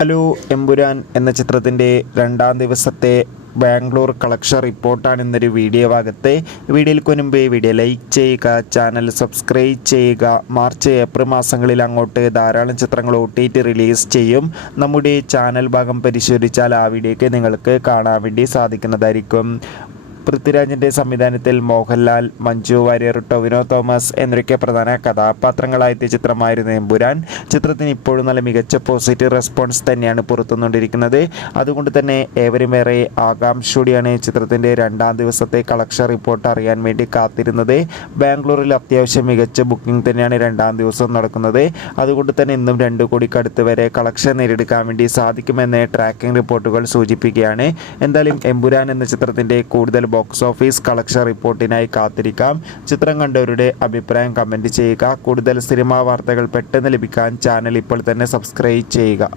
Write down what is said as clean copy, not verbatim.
Hello Empuraan എന്ന ചിത്രത്തിൻ്റെ രണ്ടാം ദിവസത്തെ ബാംഗ്ലൂർ കളക്ഷൻ റിപ്പോർട്ടാണ് ഇന്നൊരു വീഡിയോ ഭാഗത്തെ. വീഡിയോയ്ക്ക് മുൻപ് വീഡിയോ ലൈക്ക് ചെയ്യുക, ചാനൽ സബ്സ്ക്രൈബ് ചെയ്യുക. മാർച്ച് ഏപ്രിൽ മാസങ്ങളിൽ അങ്ങോട്ട് ധാരാളം ചിത്രങ്ങൾ OTT റിലീസ് ചെയ്യും. നമ്മുടെ ചാനൽ ഭാഗം പരിശോധിച്ചാൽ ആ വീഡിയോയ്ക്ക് നിങ്ങൾക്ക് കാണാൻ വേണ്ടി സാധിക്കുന്നതായിരിക്കും. പൃഥ്വിരാജിൻ്റെ സംവിധാനത്തിൽ മോഹൻലാൽ, മഞ്ജു വാര്യർ, ടൊവിനോ തോമസ് എന്നൊക്കെ പ്രധാന കഥാപാത്രങ്ങളായെത്തിയ ചിത്രമായിരുന്നു എമ്പുരാൻ. ചിത്രത്തിന് ഇപ്പോഴും നല്ല മികച്ച പോസിറ്റീവ് റെസ്പോൺസ് തന്നെയാണ് പുറത്തുനിന്നുകൊണ്ടിരിക്കുന്നത്. അതുകൊണ്ട് തന്നെ ഏവരുമേറെ ആകാംക്ഷയോടെയാണ് ചിത്രത്തിൻ്റെ രണ്ടാം ദിവസത്തെ കളക്ഷൻ റിപ്പോർട്ട് അറിയാൻ വേണ്ടി കാത്തിരുന്നത്. ബാംഗ്ലൂരിൽ അത്യാവശ്യം മികച്ച ബുക്കിംഗ് തന്നെയാണ് രണ്ടാം ദിവസം നടക്കുന്നത്. അതുകൊണ്ട് തന്നെ ഇന്നും 2 കോടിക്കടുത്ത് വരെ കളക്ഷൻ നേടിയെടുക്കാൻ വേണ്ടി സാധിക്കുമെന്ന് ട്രാക്കിംഗ് റിപ്പോർട്ടുകൾ സൂചിപ്പിക്കുകയാണ്. എന്തായാലും എമ്പുരാൻ എന്ന ചിത്രത്തിൻ്റെ കൂടുതൽ ബോക്സ് ഓഫീസ് കളക്ഷൻ റിപ്പോർട്ടിനായി കാത്തിരിക്കാം. ചിത്രം കണ്ടവരുടെ അഭിപ്രായം കമൻറ്റ് ചെയ്യുക. കൂടുതൽ സിനിമാ വാർത്തകൾ പെട്ടെന്ന് ലഭിക്കാൻ ചാനൽ ഇപ്പോൾ തന്നെ സബ്സ്ക്രൈബ് ചെയ്യുക.